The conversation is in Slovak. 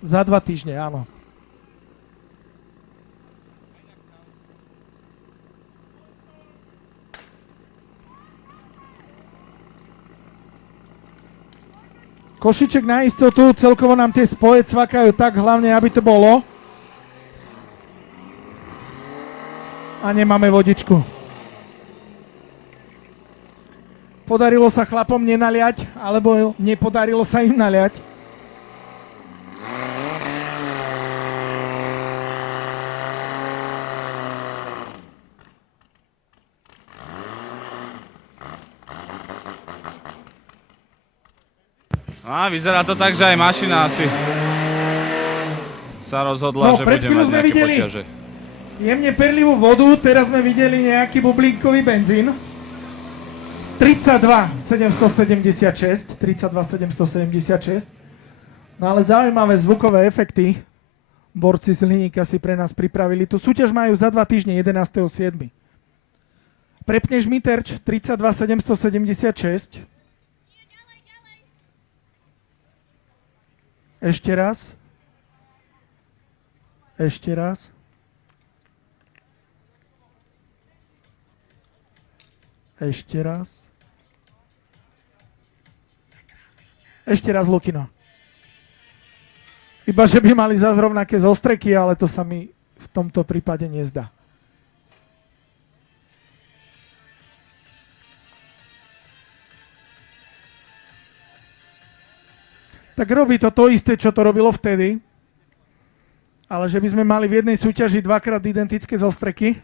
Za 2 týždne, áno. Košiček na istotu, celkovo nám tie spoje cvakajú tak, hlavne aby to bolo. A nemáme vodičku. Podarilo sa chlapom nenaliať, alebo nepodarilo sa im naliať. A vyzerá to tak, že aj mašina asi sa rozhodla, že bude mať nejaké poťaže. Jemne perlivú vodu, teraz sme videli nejaký bublinkový benzín. 32 776. No ale zaujímavé zvukové efekty. Borci z Hliníka si pre nás pripravili. Tu súťaž majú za 2 týždne, 11.7. Prepneš mi terč 32 776. Ešte raz. Ešte raz. Ešte raz. Ešte raz, Lukino. Iba, že by mali zase rovnaké zostreky, ale to sa mi v tomto prípade nezdá. Tak robí to isté, čo to robilo vtedy, ale že by sme mali v jednej súťaži 2-krát identické zostreky.